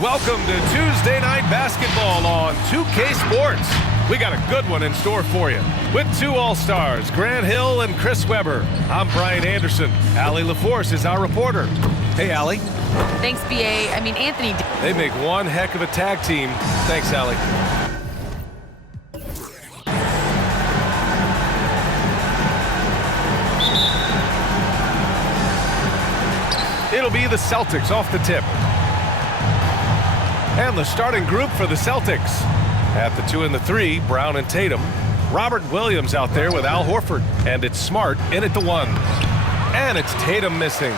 Welcome to Tuesday Night Basketball on 2K Sports. We got a good one in store for you. With two All-Stars, Grant Hill and Chris Webber. I'm Brian Anderson. Allie LaForce is our reporter. Hey, Allie. Thanks, BA. Anthony. They make one heck of a tag team. Thanks, Allie. It'll be the Celtics off the tip. And the starting group for the Celtics. At the 2 and the 3, Brown and Tatum. Robert Williams out there with Al Horford. And it's Smart in at the 1. And it's Tatum missing.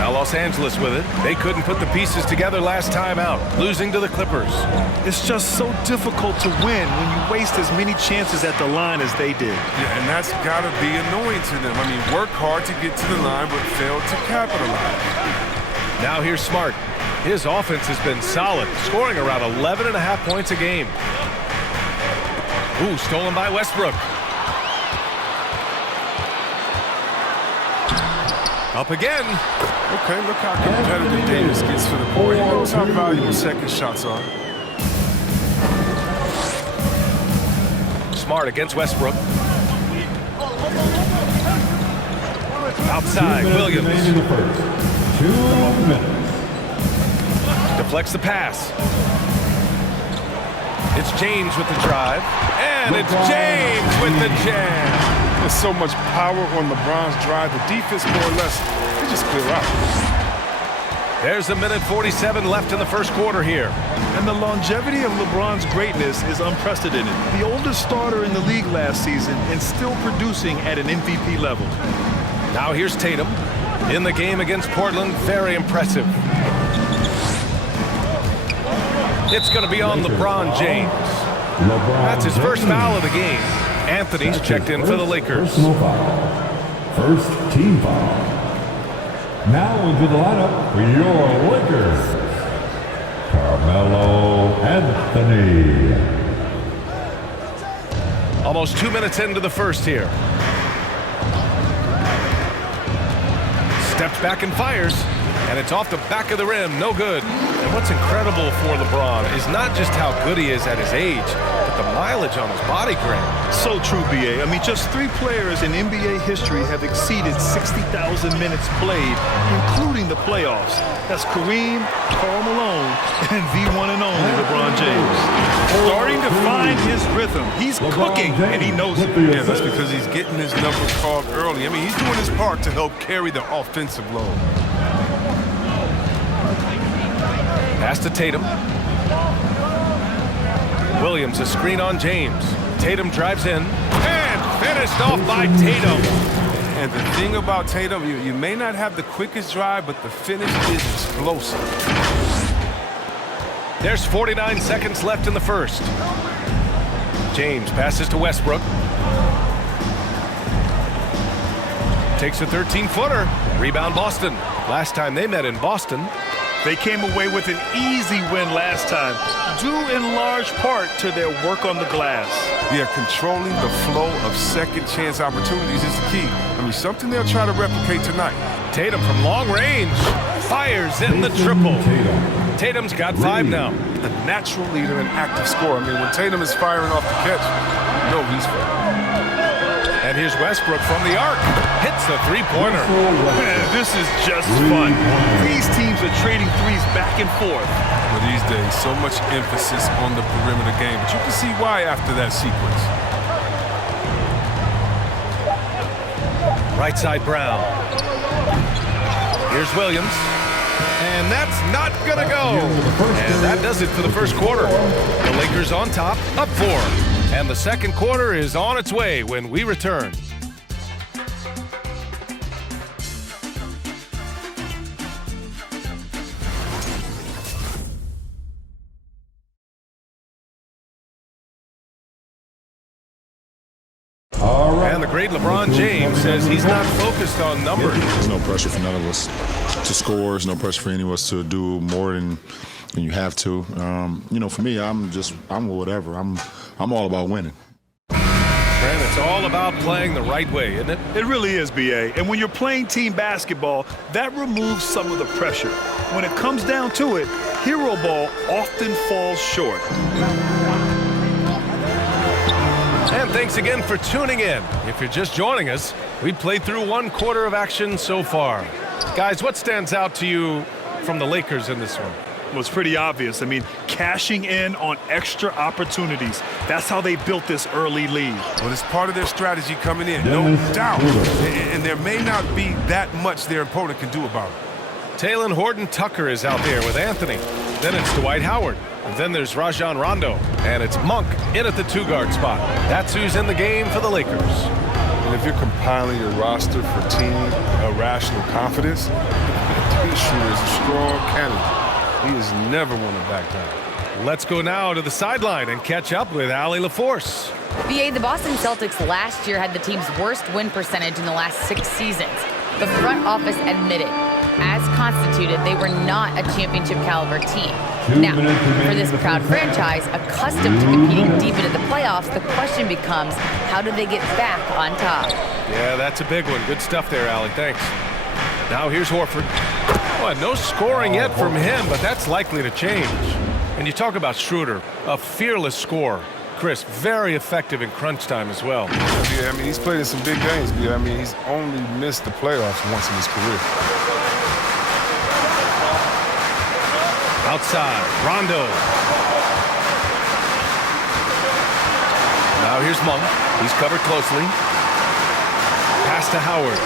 Now Los Angeles with it. They couldn't put the pieces together last time out, losing to the Clippers. It's just so difficult to win when you waste as many chances at the line as they did. Yeah, and that's got to be annoying to them. Work hard to get to the line, but fail to capitalize. Now here's Smart. His offense has been solid, scoring around 11.5 points a game. Ooh, stolen by Westbrook. Up again. Okay, look how competitive Davis gets for the board. He knows how valuable second shots are. Smart against Westbrook. Outside, Williams. 2 minutes. Deflects the pass. It's James with the drive. And it's James with the jam. There's so much power on LeBron's drive. The defense, more or less, they just clear out. There's a minute 47 left in the first quarter here. And the longevity of LeBron's greatness is unprecedented. The oldest starter in the league last season and still producing at an MVP level. Now here's Tatum. In the game against Portland, very impressive. It's going to be on LeBron James. That's his first foul of the game. Anthony's checked in for the Lakers. Personal foul. First team foul. Now into the lineup for your Lakers, Carmelo Anthony. Almost 2 minutes into the first here. Steps back and fires. And it's off the back of the rim. No good. And what's incredible for LeBron is not just how good he is at his age, but the mileage on his body, Grant. So true, BA. Just 3 players in NBA history have exceeded 60,000 minutes played, including the playoffs. That's Kareem, Karl Malone, and the one and only LeBron James. Starting to find his rhythm. He's cooking, and he knows it. Yeah, that's because he's getting his number called early. He's doing his part to help carry the offensive load. Pass to Tatum. Williams, a screen on James. Tatum drives in. And finished off by Tatum. And the thing about Tatum, you may not have the quickest drive, but the finish is explosive. There's 49 seconds left in the first. James passes to Westbrook. Takes a 13-footer. Rebound Boston. Last time they met in Boston. They came away with an easy win last time, due in large part to their work on the glass. Yeah, controlling the flow of second-chance opportunities is the key. Something they'll try to replicate tonight. Tatum from long range fires in the triple. Tatum's got 5 now. A natural leader and active scorer. When Tatum is firing off the catch, you know he's firing. And here's Westbrook from the arc. Hits the three-pointer. This is just fun. These teams are trading threes back and forth. But these days, so much emphasis on the perimeter game. But you can see why after that sequence. Right side Brown. Here's Williams. And that's not going to go. And that does it for the first quarter. The Lakers on top, up 4. And the second quarter is on its way when we return. And the great LeBron James says he's not focused on numbers. There's no pressure for none of us to score. There's no pressure for any of us to do more than you have to. For me, I'm whatever. I'm all about winning. And it's all about playing the right way, isn't it? It really is, B.A. And when you're playing team basketball, that removes some of the pressure. When it comes down to it, hero ball often falls short. And thanks again for tuning in. If you're just joining us, we played through 1 quarter of action so far. Guys, what stands out to you from the Lakers in this one? Well, it's pretty obvious. I mean, cashing in on extra opportunities. That's how they built this early lead. Well, it's part of their strategy coming in, no doubt. And there may not be that much their opponent can do about it. Talen Horton-Tucker is out there with Anthony. Then it's Dwight Howard. And then there's Rajon Rondo. And it's Monk in at the 2-guard spot. That's who's in the game for the Lakers. And if you're compiling your roster for team irrational confidence, this shooter is a strong candidate. He is never one to back down. Let's go now to the sideline and catch up with Allie LaForce. BA, the Boston Celtics last year had the team's worst win percentage in the last 6 seasons. The front office admitted, as constituted, they were not a championship caliber team. Now, for this proud franchise, accustomed to competing deep into the playoffs, the question becomes, how do they get back on top? Yeah, that's a big one. Good stuff there, Allie. Thanks. Now here's Horford. Well, no scoring yet from him, but that's likely to change. And you talk about Schroeder, a fearless scorer. Chris, very effective in crunch time as well. Yeah, I mean, he's played in some big games. I mean, he's only missed the playoffs once in his career. Outside, Rondo. Now here's Monk. He's covered closely. Pass to Howard.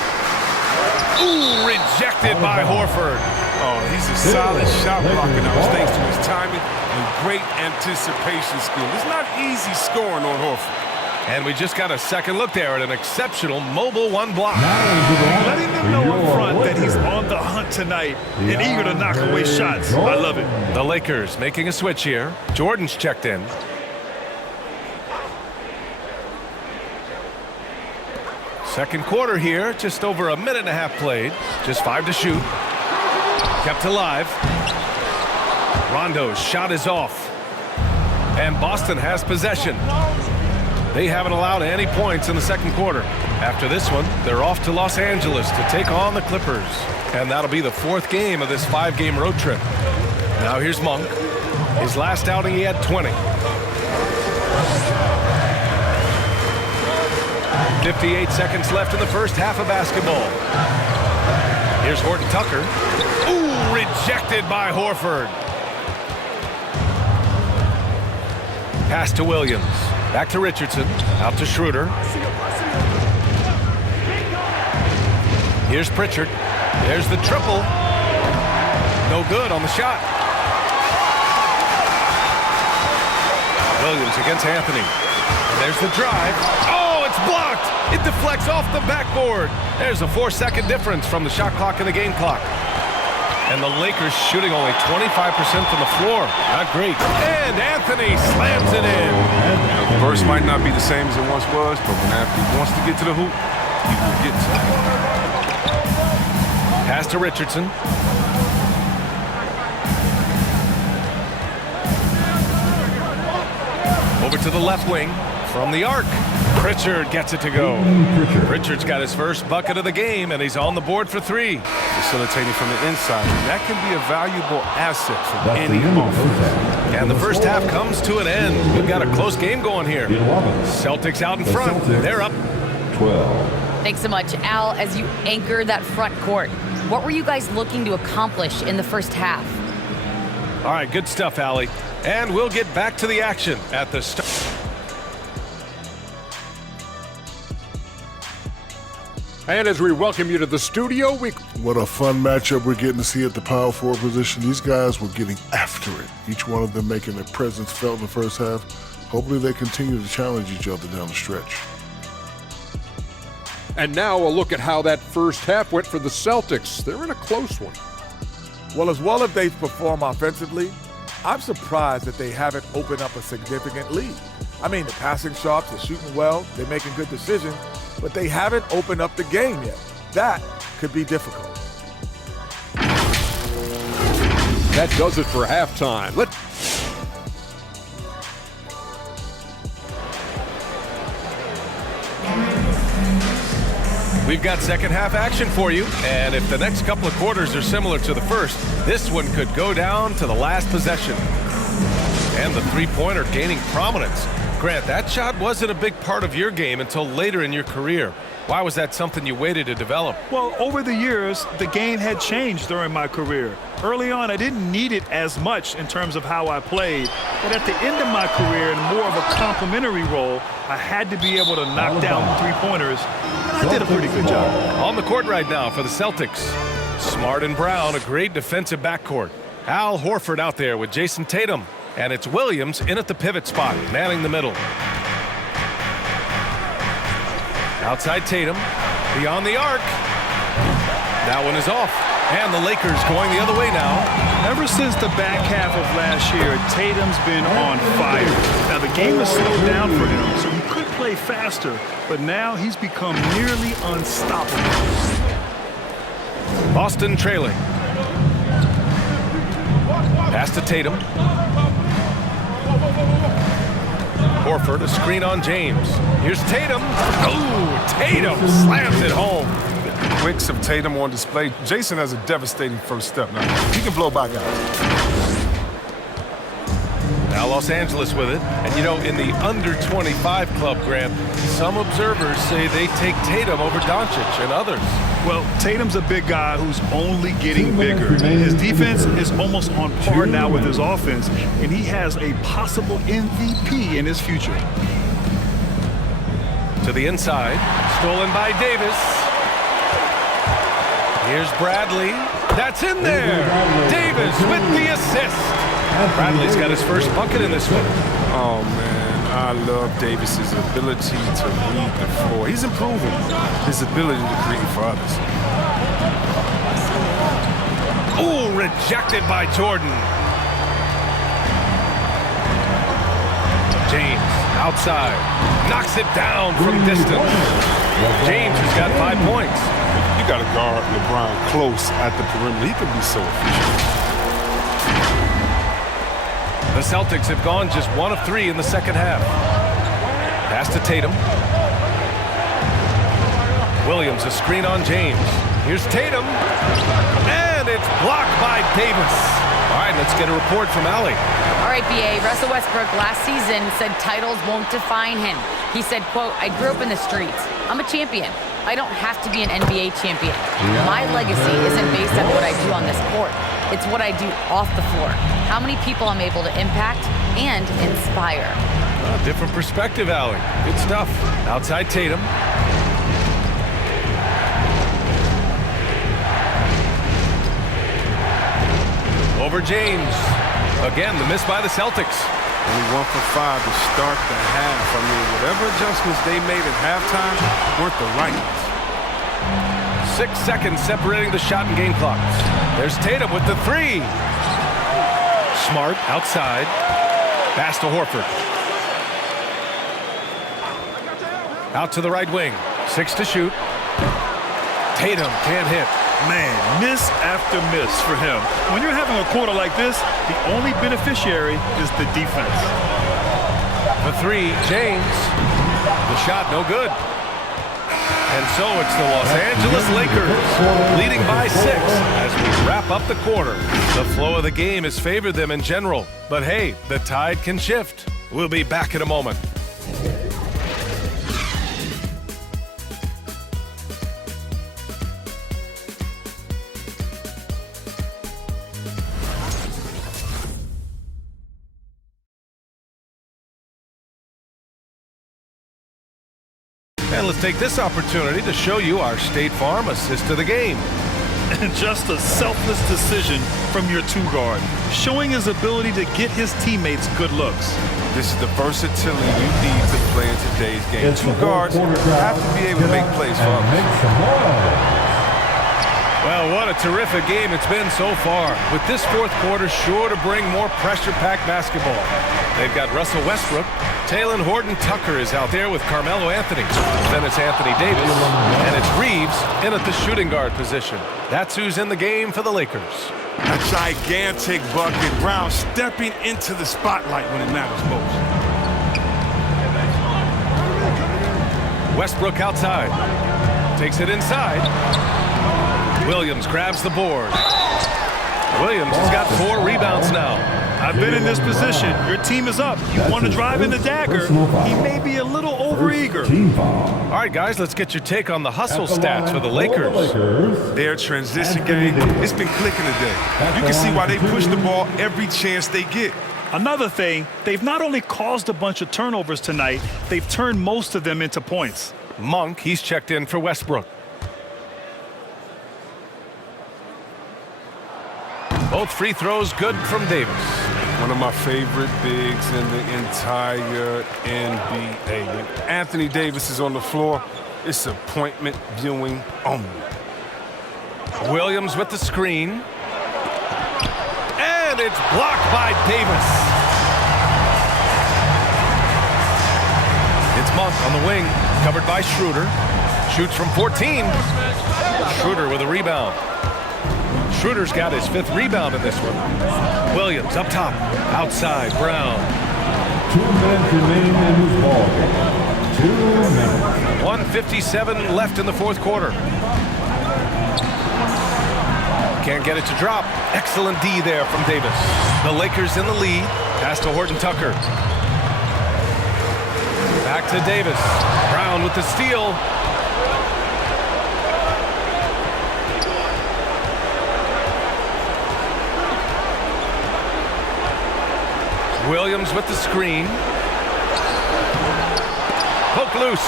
Ooh, rejected by Horford. Oh, he's a solid shot blocker now. It's thanks to his timing and great anticipation skill. It's not easy scoring on Horford. And we just got a second look there at an exceptional mobile 1 block. Letting them know up front that he's on the hunt tonight and eager to knock away shots. I love it. The Lakers making a switch here. Jordan's checked in. Second quarter here, just over a minute and a half played. Just 5 to shoot. Kept alive. Rondo's shot is off. And Boston has possession. They haven't allowed any points in the second quarter. After this one, they're off to Los Angeles to take on the Clippers. And that'll be the 4th game of this 5-game road trip. Now here's Monk. His last outing, he had 20. 58 seconds left in the first half of basketball. Here's Horton-Tucker. Ooh, rejected by Horford. Pass to Williams. Back to Richardson. Out to Schroeder. Here's Pritchard. There's the triple. No good on the shot. Williams against Anthony. There's the drive. Oh, it's blocked. It deflects off the backboard. There's a 4-second difference from the shot clock and the game clock. And the Lakers shooting only 25% from the floor. Not great. And Anthony slams it in. The burst might not be the same as it once was, but when Anthony wants to get to the hoop, he will get to it. Pass to Richardson. Over to the left wing from the arc. Pritchard gets it to go. Pritchard's got his first bucket of the game, and he's on the board for 3. Facilitating from the inside. And that can be a valuable asset for any offense. And the first half comes to an end. We've got a close game going here. Celtics out in front. They're up 12. Thanks so much, Al. As you anchor that front court, what were you guys looking to accomplish in the first half? All right, good stuff, Allie. And we'll get back to the action at the start. And as we welcome you to the studio, What a fun matchup we're getting to see at the power forward position. These guys were getting after it. Each one of them making their presence felt in the first half. Hopefully they continue to challenge each other down the stretch. And now a look at how that first half went for the Celtics. They're in a close one. Well as they've performed offensively, I'm surprised that they haven't opened up a significant lead. I mean, the passing sharps, they're shooting well, they're making good decisions, but they haven't opened up the game yet. That could be difficult. That does it for halftime. We've got second half action for you, and if the next couple of quarters are similar to the first, this one could go down to the last possession. And the three-pointer gaining prominence. Grant, that shot wasn't a big part of your game until later in your career. Why was that something you waited to develop? Well, over the years, the game had changed during my career. Early on, I didn't need it as much in terms of how I played. But at the end of my career, in more of a complementary role, I had to be able to knock down three-pointers, and I did a pretty good job. On the court right now for the Celtics. Smart and Brown, a great defensive backcourt. Al Horford out there with Jason Tatum. And it's Williams in at the pivot spot, manning the middle. Outside Tatum, beyond the arc. That one is off. And the Lakers going the other way now. Ever since the back half of last year, Tatum's been on fire. Now, the game has slowed down for him, so he could play faster, but now he's become nearly unstoppable. Boston trailing. Pass to Tatum. Horford, a screen on James. Here's Tatum. Oh, Tatum slams it home. The quicks of Tatum on display. Jason has a devastating first step now. He can blow by guys. Now Los Angeles with it. And you know, in the under 25 club, Grant, some observers say they take Tatum over Doncic and others. Well, Tatum's a big guy who's only getting bigger. His defense is almost on par now with his offense, and he has a possible MVP in his future. To the inside, stolen by Davis. Here's Bradley. That's in there. Davis with the assist. Bradley's got his first bucket in this one. Oh, man, I love Davis's ability to read the floor. He's improving his ability to create for others. Oh, rejected by Jordan. James outside. Knocks it down from distance. James has got 5 points. You got to guard LeBron close at the perimeter. He can be so efficient. The Celtics have gone just 1 of 3 in the second half. Pass to Tatum. Williams, a screen on James. Here's Tatum. And it's blocked by Davis. All right, let's get a report from Allie. All right, BA, Russell Westbrook last season said titles won't define him. He said, quote, I grew up in the streets. I'm a champion. I don't have to be an NBA champion. My legacy isn't based on what I do on this court. It's what I do off the floor. How many people I'm able to impact and inspire. Different perspective, Allie. Good stuff. Outside Tatum. Over James. Again, the miss by the Celtics. Only 1 for 5 to start the half. I mean, whatever adjustments they made at halftime weren't the right ones. 6 seconds separating the shot and game clocks. There's Tatum with the 3. Smart outside. Pass to Horford. Out to the right wing. 6 to shoot. Tatum can't hit. Man, miss after miss for him. When you're having a quarter like this, the only beneficiary is the defense. The 3, James. The shot, no good. And so it's the Los Angeles Lakers leading by 6 as we wrap up the quarter. The flow of the game has favored them in general. But hey, the tide can shift. We'll be back in a moment. And let's take this opportunity to show you our State Farm assist to the game. And just a selfless decision from your 2-guard, showing his ability to get his teammates good looks. This is the versatility you need to play in today's game. 2 guards have to be able to make plays for others. Well, what a terrific game it's been so far. With this fourth quarter sure to bring more pressure-packed basketball. They've got Russell Westbrook. Taylor Horton-Tucker is out there with Carmelo Anthony. Then it's Anthony Davis. And it's Reeves in at the shooting guard position. That's who's in the game for the Lakers. A gigantic bucket. Brown stepping into the spotlight when it matters most. Westbrook outside. Takes it inside. Williams grabs the board. Williams has got 4 rebounds now. I've been in this position. Your team is up. You want to drive in the dagger. He may be a little overeager. All right, guys, let's get your take on the hustle stats for the Lakers. Their transition game, it's been clicking today. You can see why they push the ball every chance they get. Another thing, they've not only caused a bunch of turnovers tonight, they've turned most of them into points. Monk, he's checked in for Westbrook. Both free throws good from Davis. One of my favorite bigs in the entire NBA. When Anthony Davis is on the floor, it's appointment viewing only. Williams with the screen. And it's blocked by Davis. It's Monk on the wing, covered by Schroeder. Shoots from 14. Schroeder with a rebound. Schroeder's got his 5th rebound in this one. Williams up top, outside, Brown. 2 minutes remaining in this ball game. 2 minutes. 1:57 left in the 4th quarter. Can't get it to drop. Excellent D there from Davis. The Lakers in the lead. Pass to Horton Tucker. Back to Davis. Brown with the steal. Williams with the screen. Poke loose.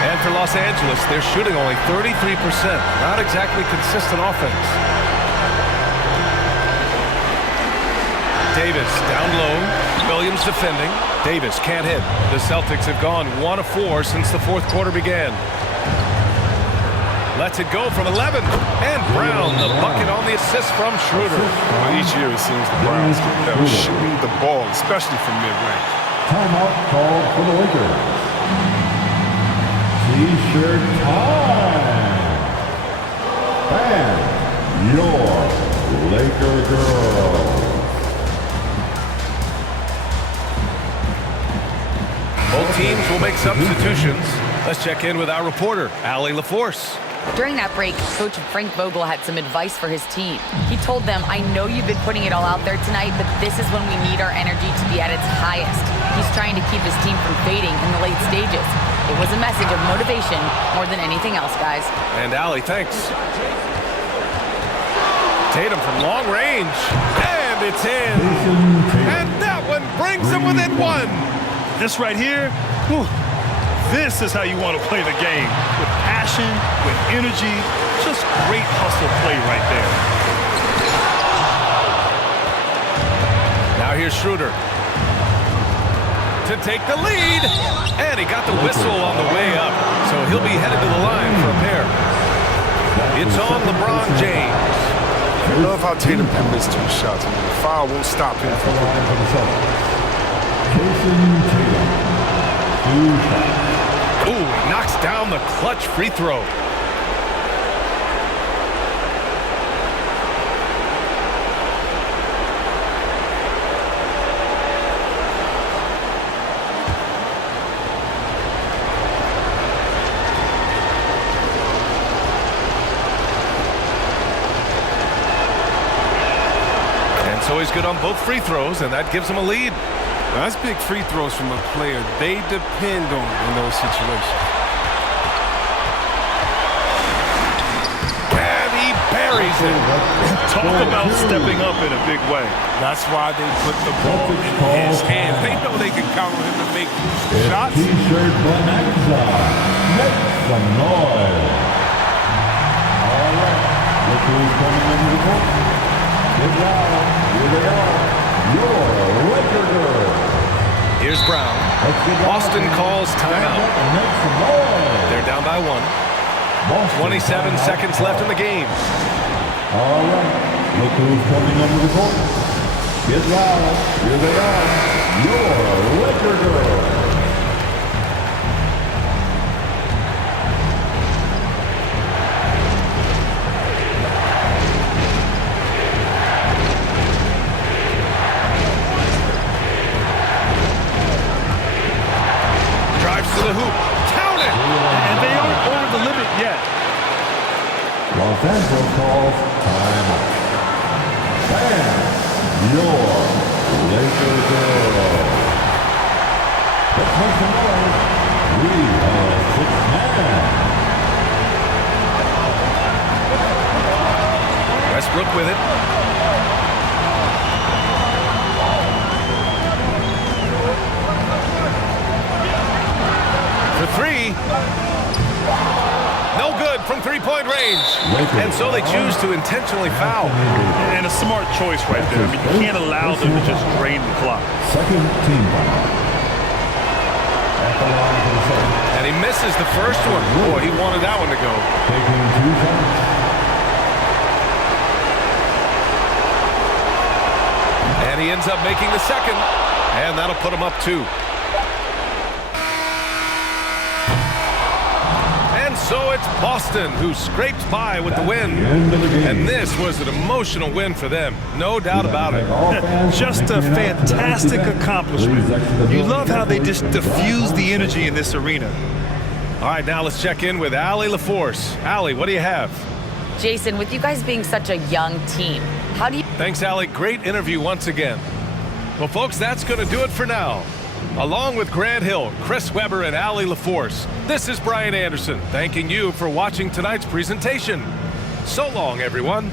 And for Los Angeles, they're shooting only 33%. Not exactly consistent offense. Davis down low. Williams defending. Davis can't hit. The Celtics have gone 1 of 4 since the 4th quarter began. Lets it go from 11. And Brown, the bucket on the assist from Schroeder. Well, each year it seems the Browns get better shooting the ball, especially from mid-range. Timeout called for the Lakers. T-shirt time. And your Laker girls. Both teams will make substitutions. Let's check in with our reporter, Allie LaForce. During that break, Coach Frank Vogel had some advice for his team. He told them, I know you've been putting it all out there tonight, but this is when we need our energy to be at its highest. He's trying to keep his team from fading in the late stages. It was a message of motivation more than anything else, guys. And Allie, thanks. Tatum from long range. And it's in. And that one brings them within 1. This right here, whew, this is how you want to play the game. With passion, with energy, just great hustle play right there. Now here's Schroeder to take the lead. And he got the whistle on the way up. So he'll be headed to the line for a pair. It's on LeBron James. I love how Tatum can miss 2 shots. I mean, the foul won't stop him from Ooh, he knocks down the clutch free throw. And so he's good on both free throws, and that gives him a lead. Now, that's big free throws from a player they depend on in those situations. And he buries it. Talk about stepping up in a big way. That's why they put the ball in his hands. They know they can count on him to make shots. T-shirt bonanza. Make some noise. All right. Look who's coming into the court. Get loud. Here they are. Your Laker girls. Here's Brown. Boston calls timeout. They're down by 1. 27 seconds left in the game. All right. Look who's coming under the court. Get loud. Here they are. Your Laker girls. Drives to the hoop. Count it! And they aren't Lakers 0. Let's make some noise. We are 6-man. Westbrook with it. For three. No good from three-point range. And so they choose to intentionally foul. And a smart choice right there. I mean, you can't allow them to just drain the clock. Second team foul. At the line for the Celtics. And he misses the first one. Boy, he wanted that one to go. Taking 2 shots. And he ends up making the second. And that'll put him up 2. And so it's Boston who scrapes by with the win. And this was an emotional win for them. No doubt about it. Just a fantastic accomplishment. You love how they just diffuse the energy in this arena. All right, now let's check in with Allie LaForce. Allie, what do you have? Jason, with you guys being such a young team, how do you... Thanks, Allie. Great interview once again. Well, folks, that's going to do it for now. Along with Grant Hill, Chris Webber, and Allie LaForce, this is Brian Anderson, thanking you for watching tonight's presentation. So long, everyone.